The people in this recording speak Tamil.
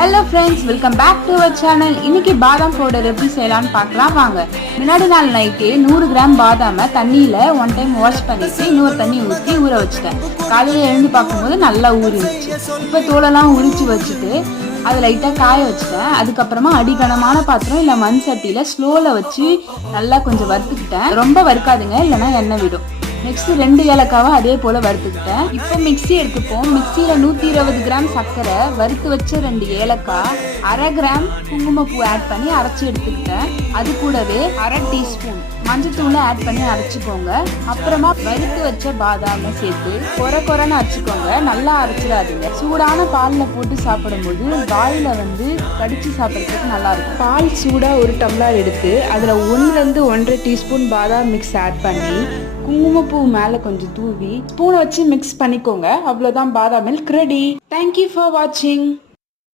Hello friends, welcome back to our channel. இன்னைக்கு பாதாம் பவுடர் எப்படி செய்யலாம்னு பார்க்கலாம் வாங்க. முன்னாடி நாள் நைட்டே 100 கிராம் பாதாமை தண்ணியில் ஒன் டைம் வாஷ் பண்ணிட்டு இன்னொரு தண்ணி ஊற்றி ஊற வச்சுட்டேன். காலையில் எழுந்து பார்க்கும்போது நல்லா ஊறிடுச்சு. இப்போ தோலெல்லாம் உரிச்சு வச்சுட்டு அதை லைட்டாக காய வச்சுட்டேன். அதுக்கப்புறமா அடிகனமான பாத்திரம் இல்லை மண் சட்டியில் ஸ்லோவில் வச்சு நல்லா கொஞ்சம் வறுத்துக்கிட்டேன். ரொம்ப வறுக்காதுங்க, இல்லைன்னா எண்ணெய் விடும். நெக்ஸ்ட் 2 ஏலக்காவை அதே போல வறுத்துக்கிட்டேன். இப்போ மிக்சி எடுத்துப்போம். மிக்சியில 120 கிராம் சர்க்கரை, வறுத்து வச்ச 2 ஏலக்காய், 1/2 கிராம் குங்குமப்பூ ஆட் பண்ணி அரைச்சி எடுத்துக்கிட்டேன். அது கூடவே 1/2 டீஸ்பூன் மஞ்சத்தூளை ஆட் பண்ணி அரைச்சிக்கோங்க. அப்புறமா வறுத்து வச்ச பாதாமை சேர்த்து கொரன்னு அரைச்சிக்கோங்க. நல்லா அரைச்சிடாதீங்க. சூடான பாலில் போட்டு சாப்பிடும்போது வாயில கடிச்சு சாப்பிட்றதுக்கு நல்லா இருக்கும். பால் சூடா 1 டம்ளர் எடுத்து அதில் 1 to 1.5 டீஸ்பூன் பாதாம் மிக்ஸ் ஆட் பண்ணி குங்குமப்பூ மேலே கொஞ்சம் தூவி ஸ்பூனை வச்சு மிக்ஸ் பண்ணிக்கோங்க. அவ்வளோதான், பாதாம் மில்க் ரெடி. தேங்க்யூ ஃபார் வாட்சிங்.